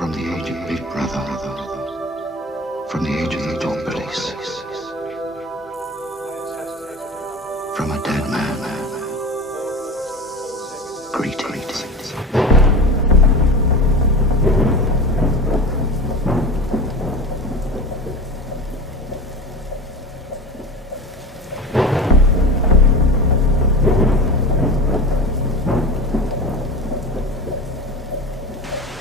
From the age of Big Brother, from the age of the Dog Police, from a dead man, greetings.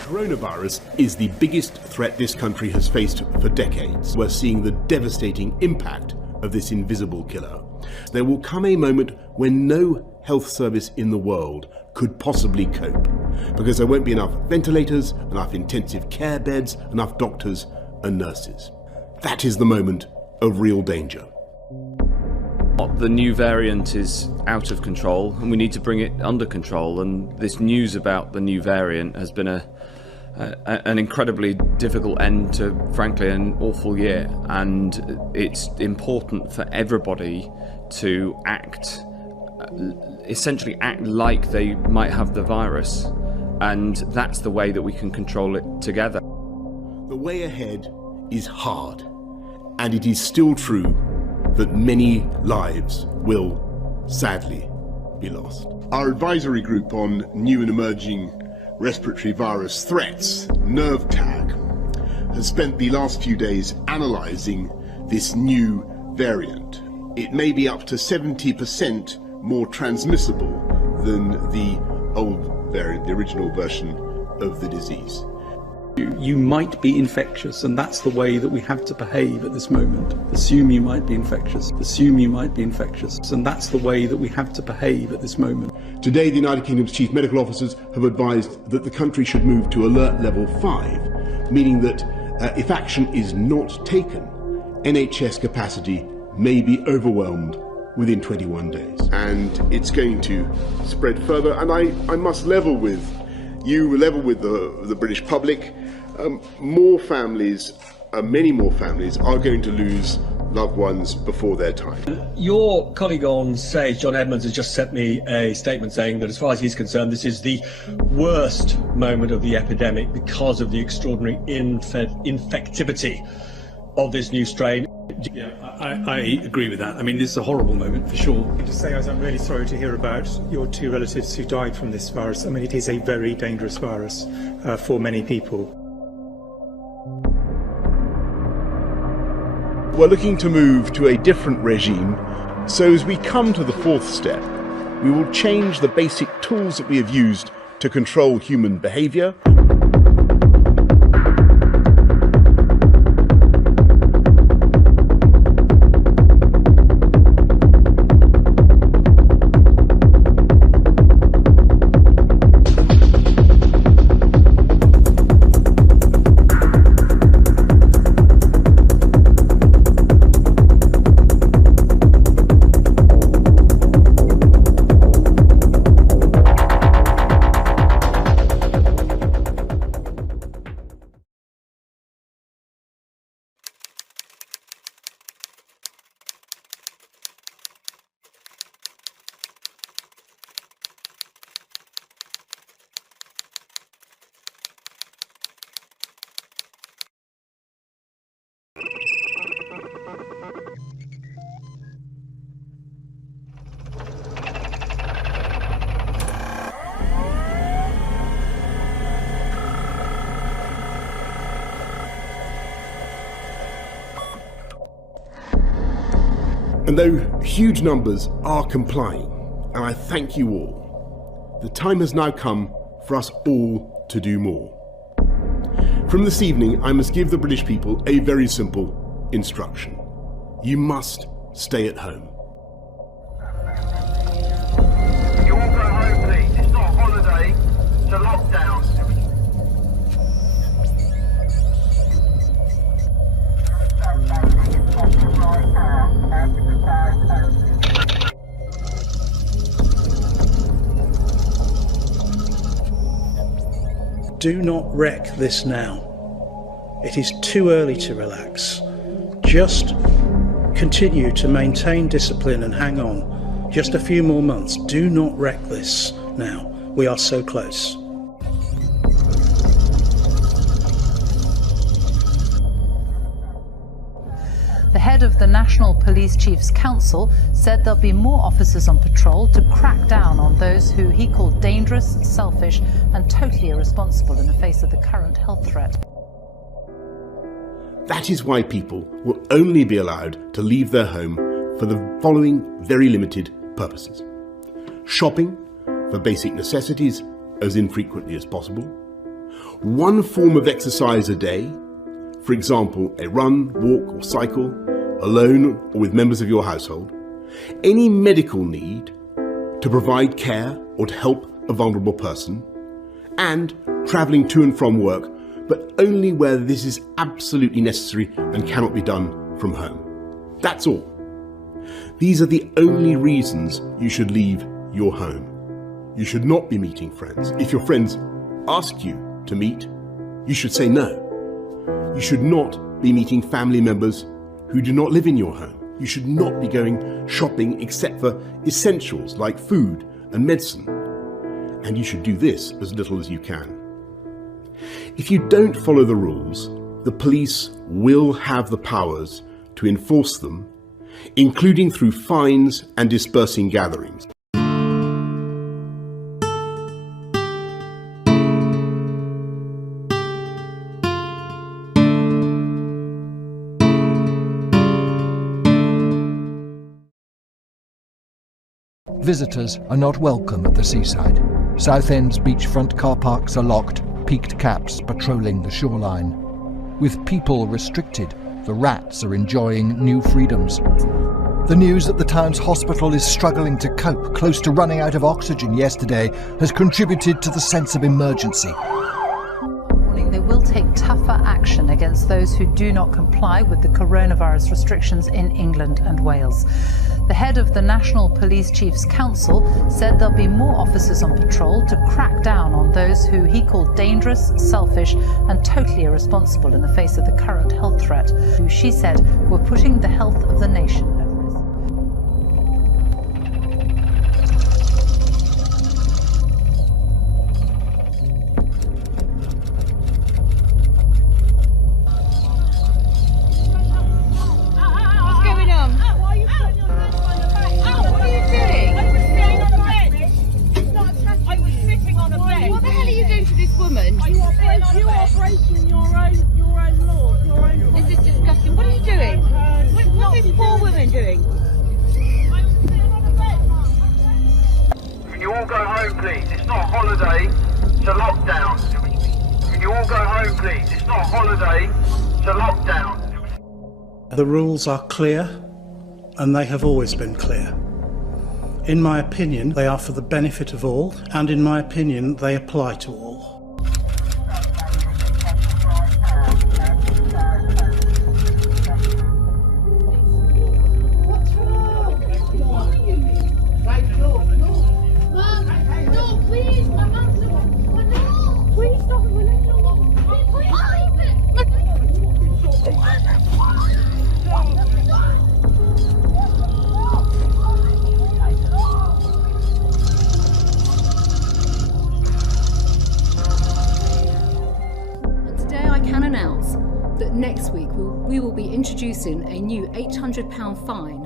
Coronavirus is the biggest threat this country has faced for decades. We're seeing the devastating impact of this invisible killer. There will come a moment when no health service in the world could possibly cope, because there won't be enough ventilators, enough intensive care beds, enough doctors and nurses. That is the moment of real danger. The new variant is out of control and we need to bring it under control, and this news about the new variant has been an incredibly difficult end to, frankly, an awful year, and it's important for everybody to essentially act like they might have the virus, and that's the way that we can control it together. The way ahead is hard, and it is still true that many lives will, sadly, be lost. Our advisory group on new and emerging respiratory virus threats, NERVTAG, has spent the last few days analysing this new variant. It may be up to 70% more transmissible than the old variant, the original version of the disease. You might be infectious, and that's the way that we have to behave at this moment. Assume you might be infectious. Assume you might be infectious. And that's the way that we have to behave at this moment. Today, the United Kingdom's chief medical officers have advised that the country should move to alert level 5, meaning that if action is not taken, NHS capacity may be overwhelmed within 21 days. And it's going to spread further, and I must level with you, level with the British public. More families, many more families, are going to lose loved ones before their time. Your colleague on Sage, John Edmonds, has just sent me a statement saying that as far as he's concerned, this is the worst moment of the epidemic because of the extraordinary infectivity of this new strain. Yeah, I agree with that. I mean, this is a horrible moment for sure. To say I'm really sorry to hear about your two relatives who died from this virus. I mean, it is a very dangerous virus for many people. We're looking to move to a different regime, so as we come to the fourth step, we will change the basic tools that we have used to control human behaviour. And though huge numbers are complying, and I thank you all, the time has now come for us all to do more. From this evening, I must give the British people a very simple instruction. You must stay at home. You all go home, please. It's not a holiday, it's a lockdown. Do not wreck this now. It is too early to relax. Just continue to maintain discipline and hang on. Just a few more months. Do not wreck this now. We are so close. The head of the National Police Chiefs Council said there'll be more officers on patrol to crack down on those who he called dangerous, selfish and totally irresponsible in the face of the current health threat. That is why people will only be allowed to leave their home for the following very limited purposes. Shopping for basic necessities as infrequently as possible. One form of exercise a day, for example, a run, walk or cycle, alone or with members of your household. Any medical need to provide care or to help a vulnerable person. And travelling to and from work, but only where this is absolutely necessary and cannot be done from home. That's all. These are the only reasons you should leave your home. You should not be meeting friends. If your friends ask you to meet, you should say no. You should not be meeting family members who do not live in your home. You should not be going shopping except for essentials like food and medicine. And you should do this as little as you can. If you don't follow the rules, the police will have the powers to enforce them, including through fines and dispersing gatherings. Visitors are not welcome at the seaside. Southend's beachfront car parks are locked, peaked caps patrolling the shoreline. With people restricted, the rats are enjoying new freedoms. The news that the town's hospital is struggling to cope, close to running out of oxygen yesterday, has contributed to the sense of emergency. They will take tougher action against those who do not comply with the coronavirus restrictions in England and Wales. The head of the National Police Chiefs Council said there'll be more officers on patrol to crack down on those who he called dangerous, selfish and totally irresponsible in the face of the current health threat, who she said were putting the health of the nation at risk. The rules are clear, and they have always been clear. In my opinion, they are for the benefit of all, and in my opinion, they apply to all. We will be introducing a new £800 fine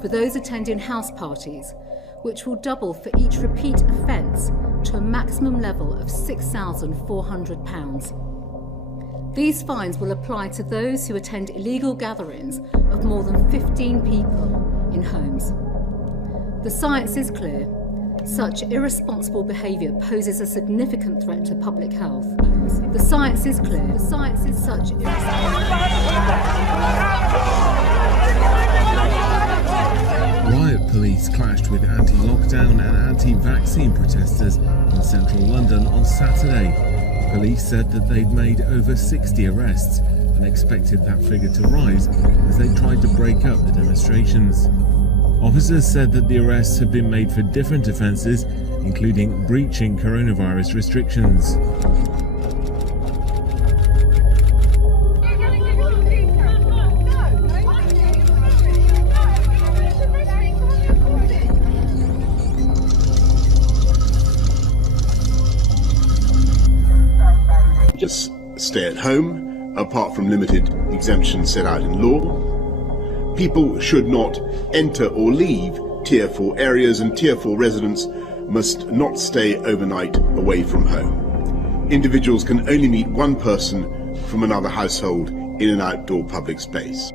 for those attending house parties, which will double for each repeat offence to a maximum level of £6,400. These fines will apply to those who attend illegal gatherings of more than 15 people in homes. The science is clear. Such irresponsible behaviour poses a significant threat to public health. The science is clear. The science is such Riot police clashed with anti-lockdown and anti-vaccine protesters in central London on Saturday. Police said that they'd made over 60 arrests and expected that figure to rise as they tried to break up the demonstrations. Officers said that the arrests had been made for different offences, including breaching coronavirus restrictions. Just stay at home, apart from limited exemptions set out in law. People should not enter or leave Tier 4 areas, and Tier 4 residents must not stay overnight away from home. Individuals can only meet one person from another household in an outdoor public space.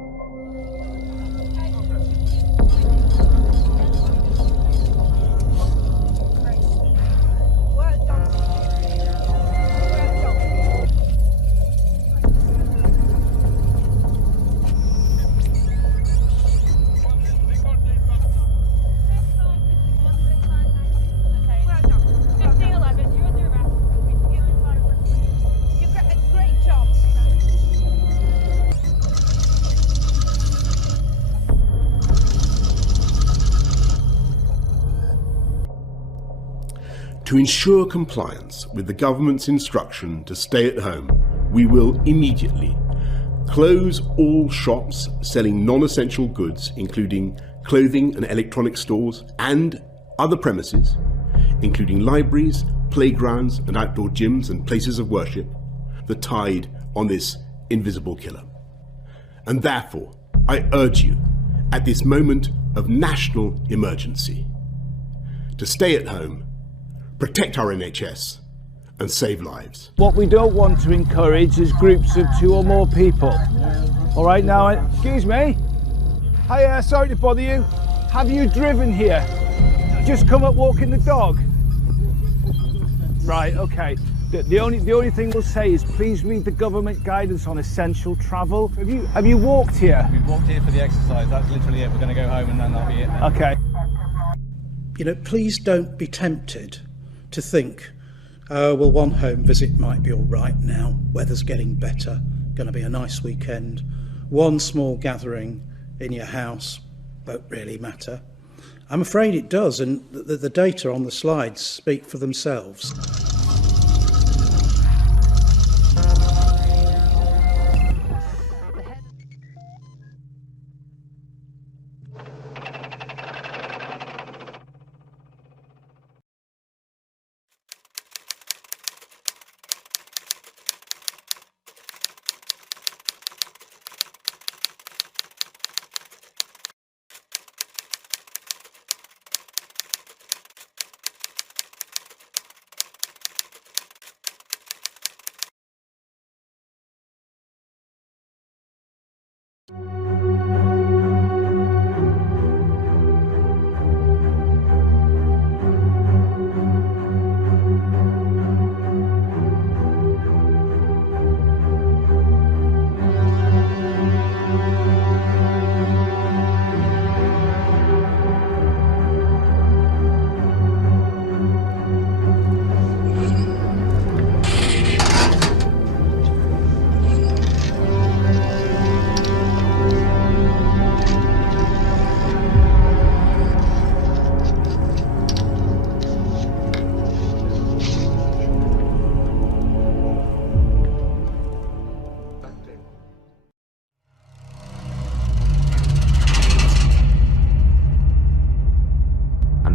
To ensure compliance with the government's instruction to stay at home, we will immediately close all shops selling non-essential goods, including clothing and electronic stores, and other premises, including libraries, playgrounds and outdoor gyms and places of worship, the tide on this invisible killer. And therefore, I urge you, at this moment of national emergency, to stay at home, protect our NHS and save lives. What we don't want to encourage is groups of 2 or more people. All right, now, excuse me. Hi, sorry to bother you. Have you driven here? Just come up walking the dog? Right, okay. The only thing we'll say is please read the government guidance on essential travel. Have you walked here? We've walked here for the exercise. That's literally it. We're going to go home and then that'll be it then. Okay. You know, please don't be tempted to think, oh, well, one home visit might be all right now, weather's getting better, going to be a nice weekend. One small gathering in your house won't really matter. I'm afraid it does, and the data on the slides speak for themselves.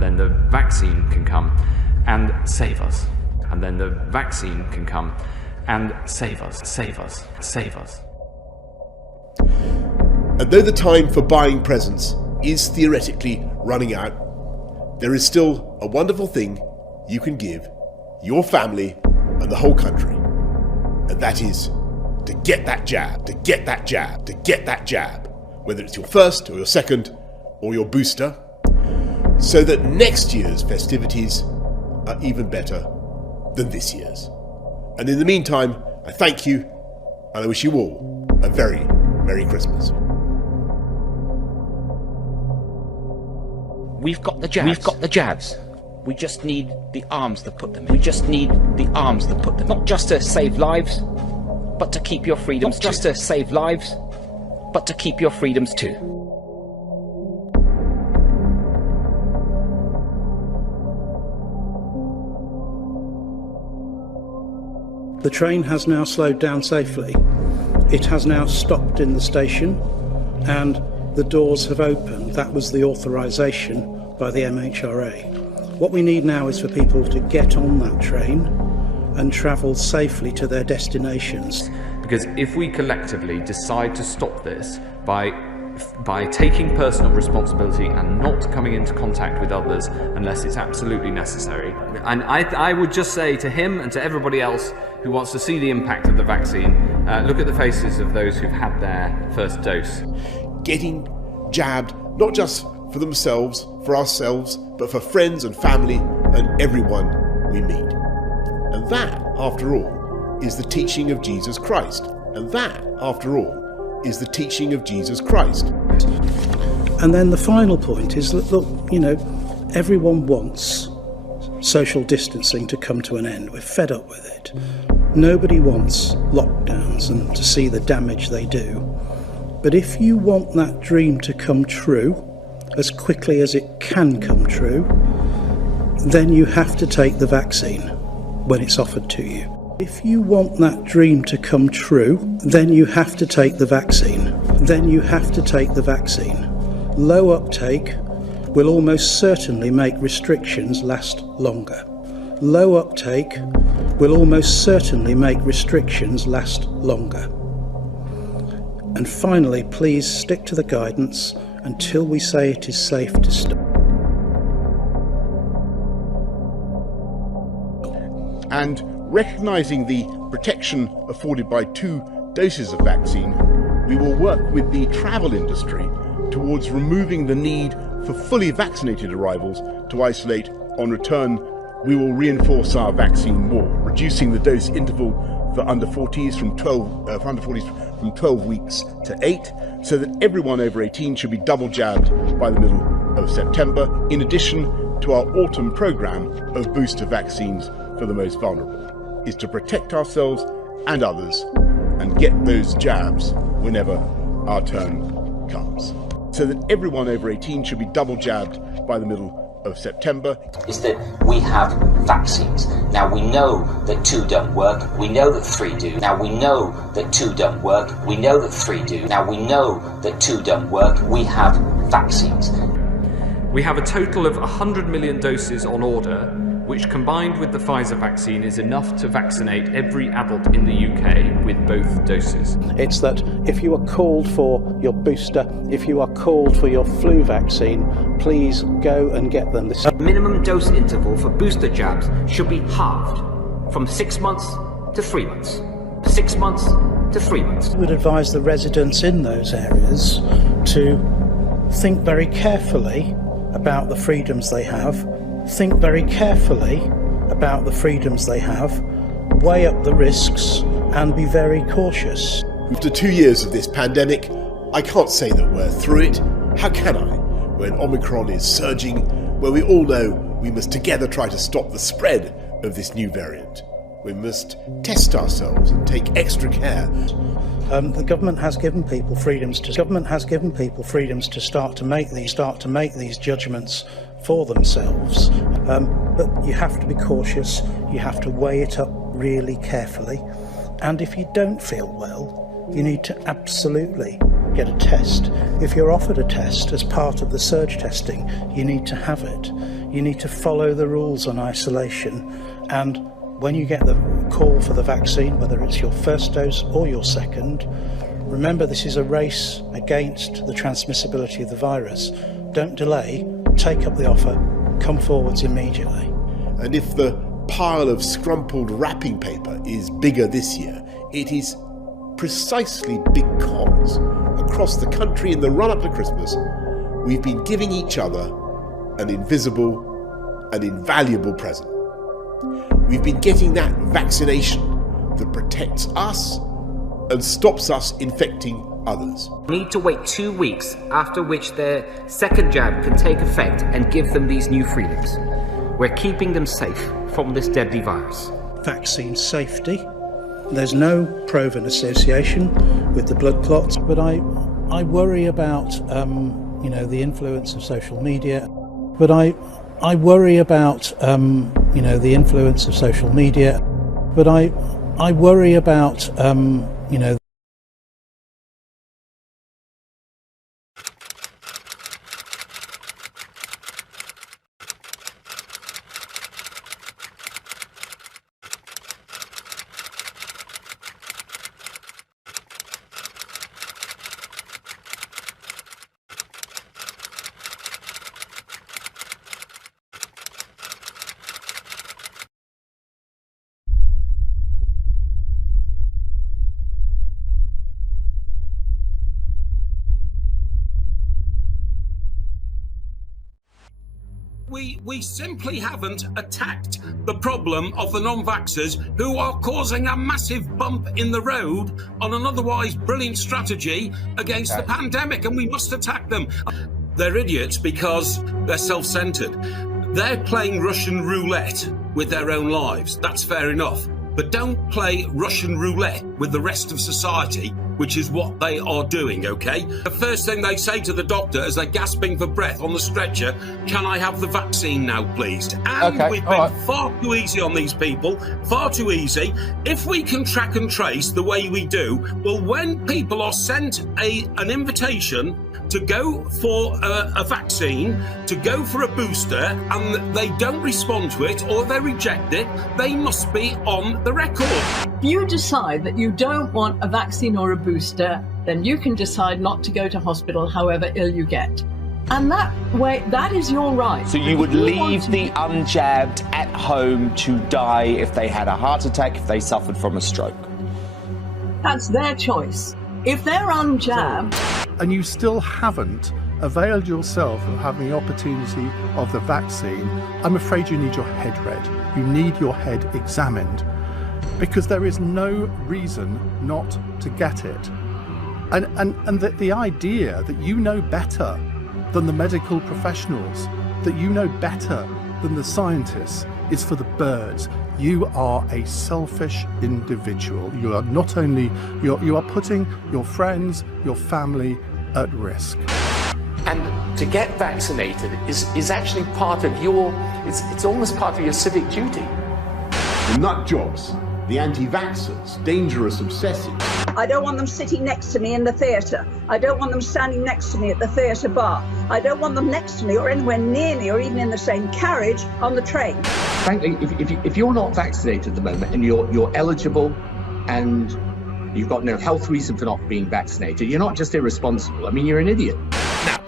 then the vaccine can come and save us. And then the vaccine can come and save us, save us, save us. And though the time for buying presents is theoretically running out, there is still a wonderful thing you can give your family and the whole country. And that is to get that jab, to get that jab, to get that jab, whether it's your first or your second or your booster, so that next year's festivities are even better than this year's. And in the meantime, I thank you and I wish you all a very Merry Christmas. We've got the jabs. We've got the jabs. We just need the arms to put them in. We just need the arms to put them in. Not just to save lives, but to keep your freedoms too. Not just to save lives, but to keep your freedoms too. The train has now slowed down safely. It has now stopped in the station and the doors have opened. That was the authorisation by the MHRA. What we need now is for people to get on that train and travel safely to their destinations. Because if we collectively decide to stop this by by taking personal responsibility and not coming into contact with others unless it's absolutely necessary. And I would just say to him and to everybody else who wants to see the impact of the vaccine, look at the faces of those who've had their first dose. Getting jabbed, not just for themselves, for ourselves, but for friends and family and everyone we meet. And that, after all, is the teaching of Jesus Christ. And that, after all, is the teaching of Jesus Christ. And then the final point is that, look, everyone wants social distancing to come to an end. We're fed up with it. Nobody wants lockdowns and to see the damage they do. But if you want that dream to come true as quickly as it can come true, then you have to take the vaccine when it's offered to you. If you want that dream to come true, then you have to take the vaccine. Then you have to take the vaccine. Low uptake will almost certainly make restrictions last longer. Low uptake will almost certainly make restrictions last longer. And finally, please stick to the guidance until we say it is safe to stop. And recognising the protection afforded by 2 doses of vaccine, we will work with the travel industry towards removing the need for fully vaccinated arrivals to isolate on return. We will reinforce our vaccine more, reducing the dose interval for under 40s from 12 weeks to 8, so that everyone over 18 should be double jabbed by the middle of September, in addition to our autumn programme of booster vaccines for the most vulnerable, is to protect ourselves and others and get those jabs whenever our turn comes, so that everyone over 18 should be double jabbed by the middle of September. Is that we have vaccines. Now we know that 2 don't work, we know that 3 do. Now we know that 2 don't work, we know that 3 do. Now we know that 2 don't work, we have vaccines. We have a total of 100 million doses on order, which combined with the Pfizer vaccine is enough to vaccinate every adult in the UK with both doses. It's that if you are called for your booster, if you are called for your flu vaccine, please go and get them. The minimum dose interval for booster jabs should be halved from 6 months to 3 months. 6 months to 3 months. I would advise the residents in those areas to think very carefully about the freedoms they have. Think very carefully about the freedoms they have, weigh up the risks and be very cautious. After 2 years of this pandemic, I can't say that we're through it. How can I? When Omicron is surging, where we all know we must together try to stop the spread of this new variant. We must test ourselves and take extra care. The government has given people freedoms to start to make these judgments for themselves, but you have to be cautious, you have to weigh it up really carefully, and if you don't feel well, you need to absolutely get a test. If you're offered a test as part of the surge testing, you need to have it. You need to follow the rules on isolation, and when you get the call for the vaccine, whether it's your first dose or your second, remember this is a race against the transmissibility of the virus. Don't delay. Take up the offer, come forwards immediately. And if the pile of scrumpled wrapping paper is bigger this year, it is precisely because across the country in the run-up to Christmas, we've been giving each other an invisible and invaluable present. We've been getting that vaccination that protects us and stops us infecting others. Need to wait 2 weeks, after which their second jab can take effect and give them these new freedoms. We're keeping them safe from this deadly virus. Vaccine safety. There's no proven association with the blood clots, but I worry about the influence of social media. But I worry about the influence of social media. But I worry about we simply haven't attacked the problem of the non-vaxxers who are causing a massive bump in the road on an otherwise brilliant strategy against the pandemic, and we must attack them. They're idiots because they're self-centred. They're playing Russian roulette with their own lives. That's fair enough. But don't play Russian roulette with the rest of society, which is what they are doing, okay? The first thing they say to the doctor as they're gasping for breath on the stretcher, can I have the vaccine now, please? And we've been far too easy on these people, far too easy. If we can track and trace the way we do, well, when people are sent an invitation to go for a vaccine, to go for a booster, and they don't respond to it or they reject it, they must be on the record. If you decide that you don't want a vaccine or a booster, then you can decide not to go to hospital however ill you get. And that is your right. So you would leave the unjabbed at home to die if they had a heart attack, if they suffered from a stroke? That's their choice. If they're unjabbed... And you still haven't availed yourself of having the opportunity of the vaccine, I'm afraid you need your head read. You need your head examined, because there is no reason not to get it. And the idea that you know better than the medical professionals, that you know better than the scientists, is for the birds. You are a selfish individual. You are not only, you are putting your friends, your family at risk. And to get vaccinated is actually part of your, it's almost part of your civic duty. The nut jobs, the anti-vaxxers, dangerous obsessives. I don't want them sitting next to me in the theatre. I don't want them standing next to me at the theatre bar. I don't want them next to me or anywhere near me or even in the same carriage on the train. Frankly, if you're not vaccinated at the moment and you're eligible and you've got no health reason for not being vaccinated, you're not just irresponsible. I mean, you're an idiot. Now,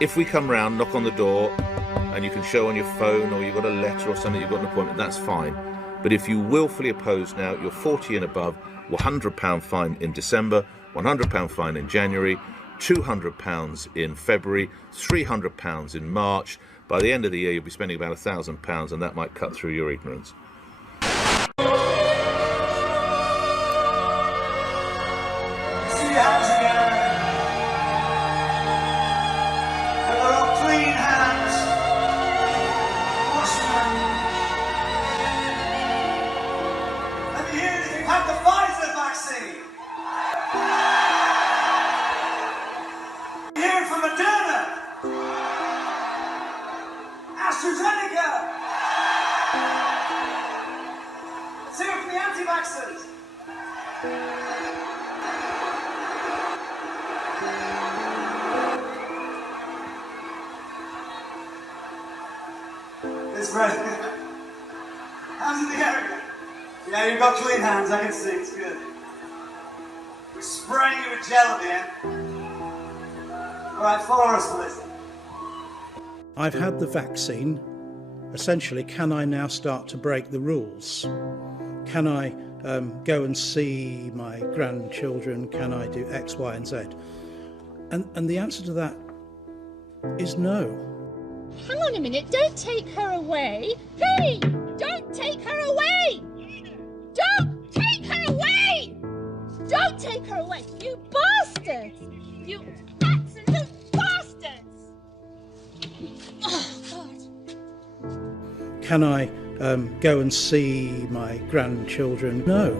if we come round, knock on the door, and you can show on your phone or you've got a letter or something, you've got an appointment, that's fine. But if you willfully oppose now, you're 40 and above, £100 fine in December, £100 fine in January, £200 in February, £300 in March. By the end of the year, you'll be spending about £1,000, and that might cut through your ignorance. See your hands again. And they're all clean hands. Wash them. Let me hear if you've had the Pfizer vaccine. Hear it from Moderna. AstraZeneca. Let's hear it from the anti-vaxxers. It's ready. Hands in the air. Yeah, you've got clean hands, I can see, it's good. We're spraying you with gel at the end. Alright, follow us, please. I've had the vaccine. Essentially, can I now start to break the rules? Can I go and see my grandchildren? Can I do X, Y, and Z? And the answer to that is no. Hang on a minute, don't take her away. Hey, don't take her away. Don't take her away. Don't take her away, you bastards. You absolute bastards. Oh, God. Can I go and see my grandchildren? No.